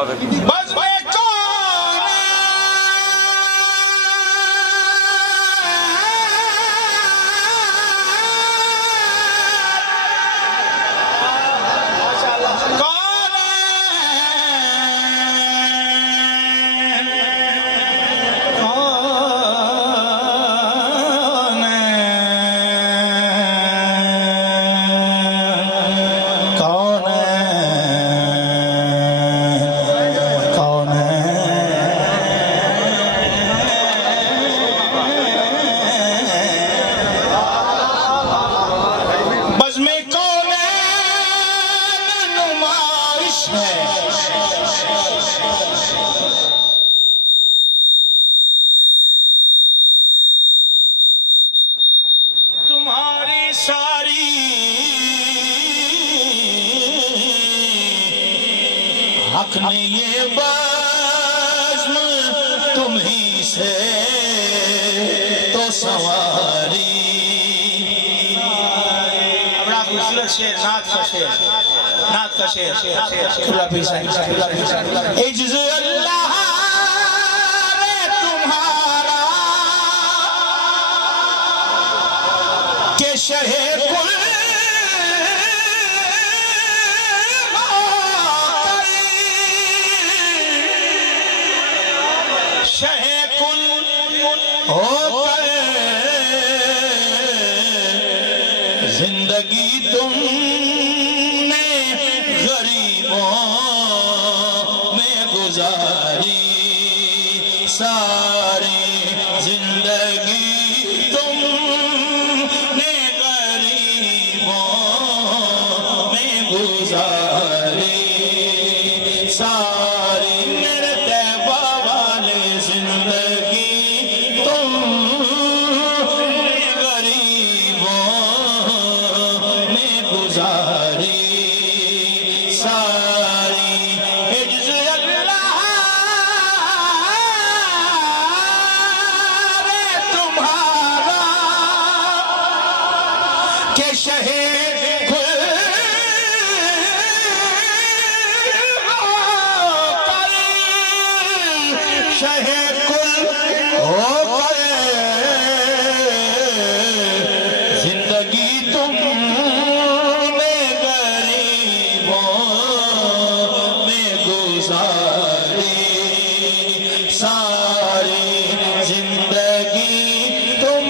بس میں کون تمہاری ساری حق نے یہ بزم تمہیں سے تو سواری بڑا خوبصورت شعر نعت کا شعر نعت کا شعر کھلا پیسا عجز اللہ رے تمہارا کہ شہ کل شہ کل ہو کر زندگی تم نے غریبوں میں گزاری ساری زندگی تم نے غریبوں میں گزاری ساری میرے طیبہ والے زندگی تم نے غریبوں میں گزاری ساری عجز اللہ رے تمہارا کہ شہ کل ہو کر شہ کل ہو کر زندگی تم نے غریبوں میں گزاری ساری زندگی تم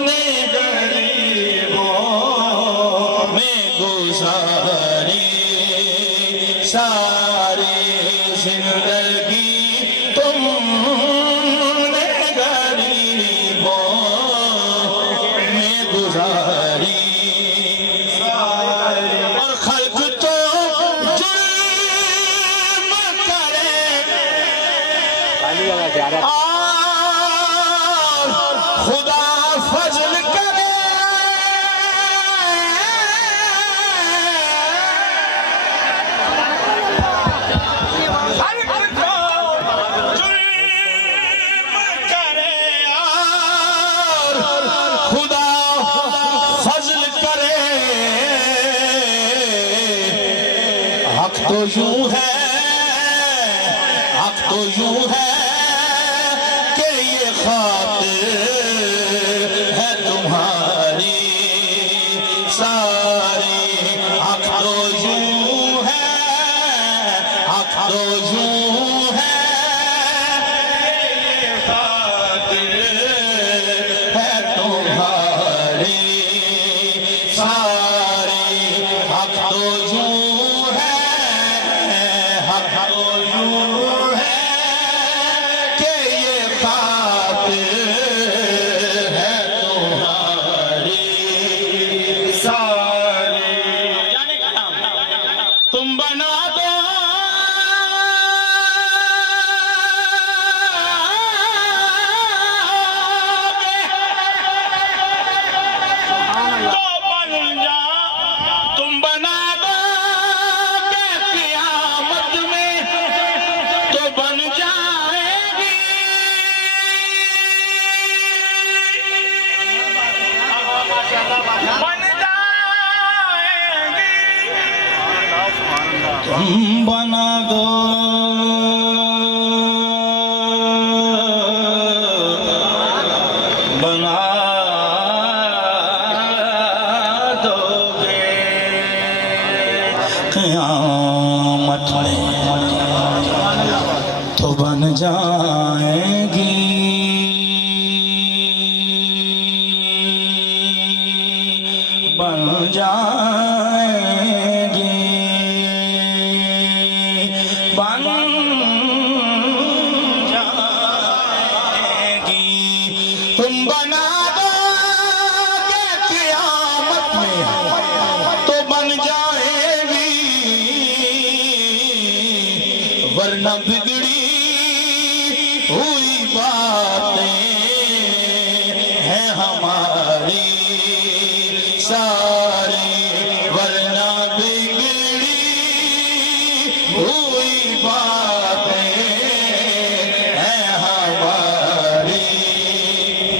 نے غریبوں میں گزاری ساری زندگی تم نے غریبوں میں گزاری اور خلق تو جرم کرے اور خدا فضل کرے خلق تو جرم کرے اور خدا فضل کرے حق تو یوں ہے حق تو یوں ہے کہ یہ خاطر ہے تمہاری ساری حق تو یوں ہے حق تو یوں ہے کہ یہ خاطر ہے تمہاری ساری حق تو یوں ہے حق تو یوں ہے کہ یہ خاطر ہے تمہاری ساری جانے کا نام تم بنا دو تو بن جا تم بنا دو کہ قیامت میں تو بن جائے گی بن جائے گی تم بنا دو بنا دو گے قیامت میں تو بن جائیں گی بن جائیں گی بن جائیں گی تم بنا دو گے قیامت میں تو بن جائیں گی ورنہ بگڑی ہوئی باتیں ہیں ہماری ساری ورنہ بگڑی ہوئی باتیں ہیں ہماری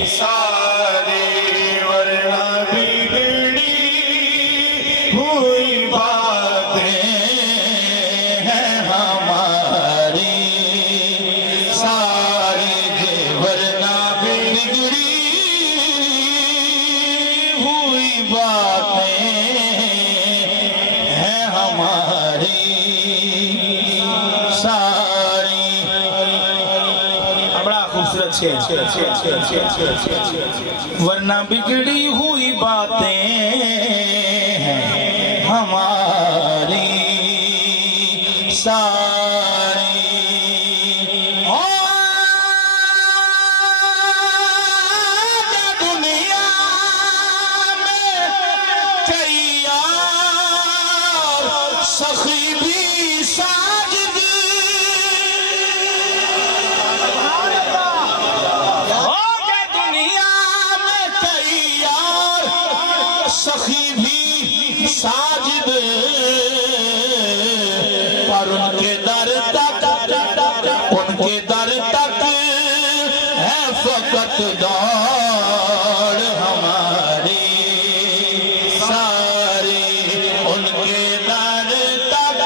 ساری ورنہ بگڑی ہوئی باتیں ہیں ہماری ساری ورنہ بگڑی ہوئی باتیں ہیں ہماری ساری بڑا خوبصورت ورنہ بگڑی ہوئی باتیں ہیں ہماری ساری دنیا میں کئی یار سخی بھی ساجد دنیا میں کئی یار سخی بھی ساجد پر ان کے در تک ہے فقط دوڑ ہماری ساری ان کے در تک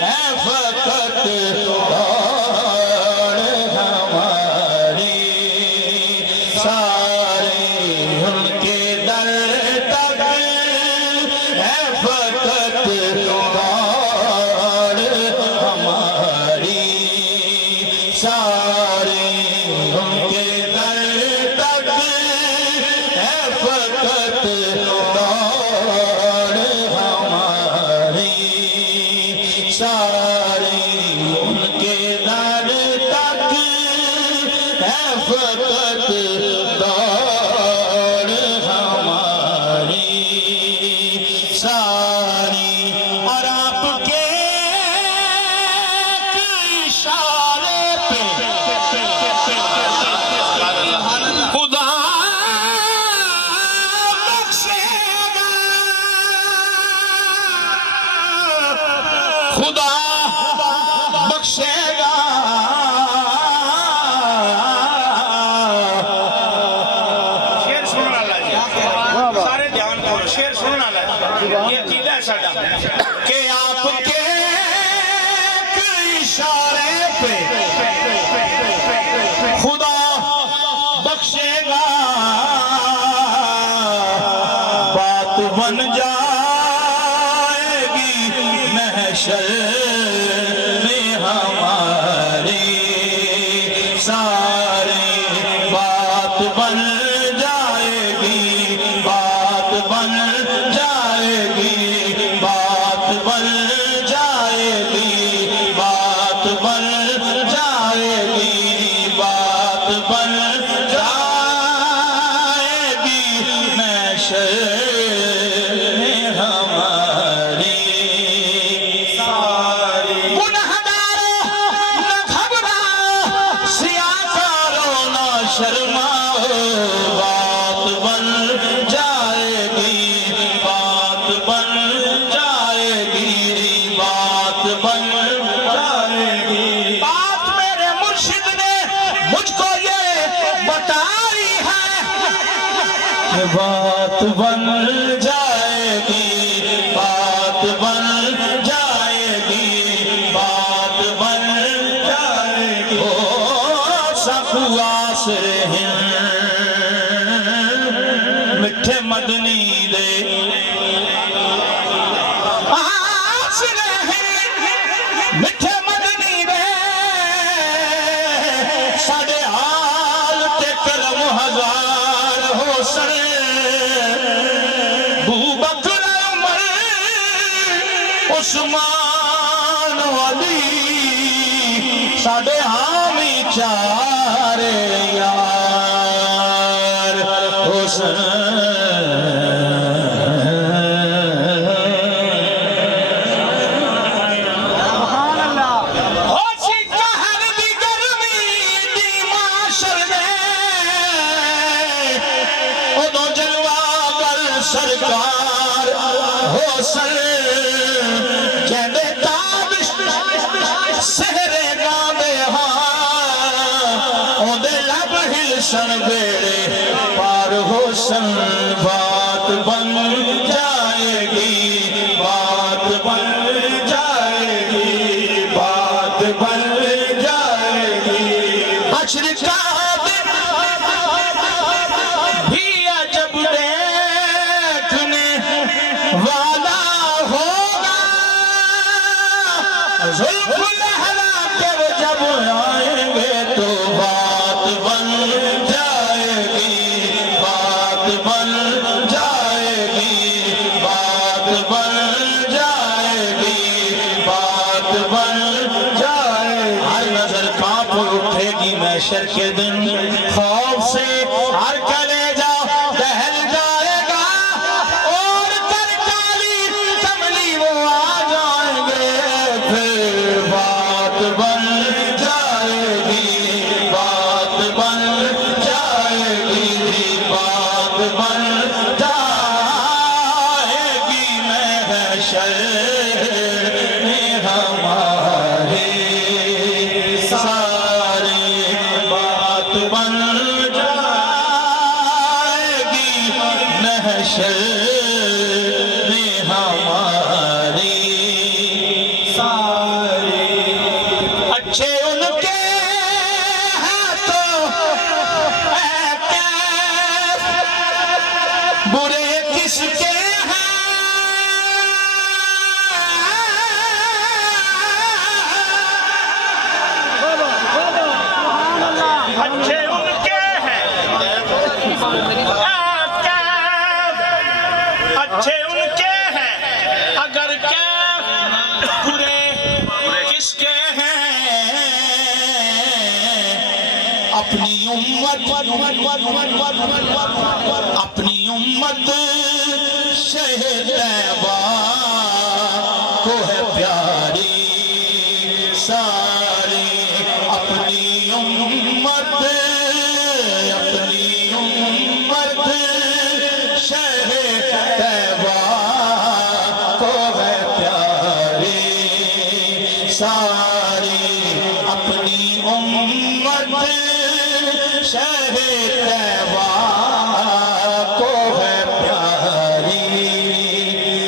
ہے فقط دوڑ ہماری ساری ان کے در تک ہے فقط دوڑ ہماری ساری ان کے در تک ہے فقط دوڑ ہماری ساری ان کے در تک ہے فقط دوڑ ہماری ساری اور آپ کے اشارے پہ خدا بخشے گا خدا بخشے گا شیر سننا اللہ جی سارے دھیان کرو شیر سننا اللہ یہ عقیدہ ہے ساڈا کہ آپ کے اشارے پہ خدا بخشے گا بات بن جائے گی محشر میں ہماری ساری بات بن جائے گی بات بن جائے گی بات بن جائے گی بات بن جائے گی بات بن جائے گی محشر میں ہماری ساری گنہگاروں نہ گھبراؤ سیاکاروں نہ شرماؤ بات بن جائے گی بات بن جائے گی بات بن جائے گی بات میرے مرشد نے مجھ کو یہ بتائی ہے کہ بات بن جائے گی بات بن جائے عثمان علی ساڑے حامی چارے یار حسن سرکار ہو سر کہنے تابش سہرے گانے ہاں دے لب ہلسن بیڑے پار ہو سن بات بن جائے گی بات بن جائے گی بات بن جائے گی حشر کا والا ہوگا ظلم لہرا کے جب آئیں گے تو بات بن جائے گی بات بن جائے گی بات بن جائے گی بات بن جائے گی ہر نظر کانپ اٹھے گی محشر کے دن خوف سے ہر کلیجہ دہل جائے گا اور ترکالی کملی وہ آ جائیں گے پھر بات بن جائے گی بات بن جائے گی بات بن جائے گی محشر میں ہمارے سارے بات بن جائے گی محشر میں ہماری سارے اچھے ان کے ہیں تو اے کیف برے کس کے ہیں اچھے ان کے ہیں اچھے ان کے ہیں اگر کیف برے کس کے ہیں اپنی امت شہر طیبہ کو ہے پیاری ساری اپنی امت شہر طیبہ کو ہے پیاری ساری اپنی امت شہر طیبہ کو ہے پیاری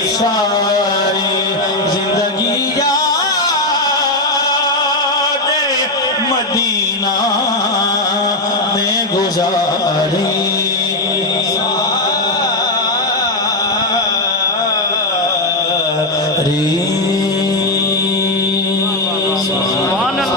ساری زندگی یاد مدینہ میں گزاری ری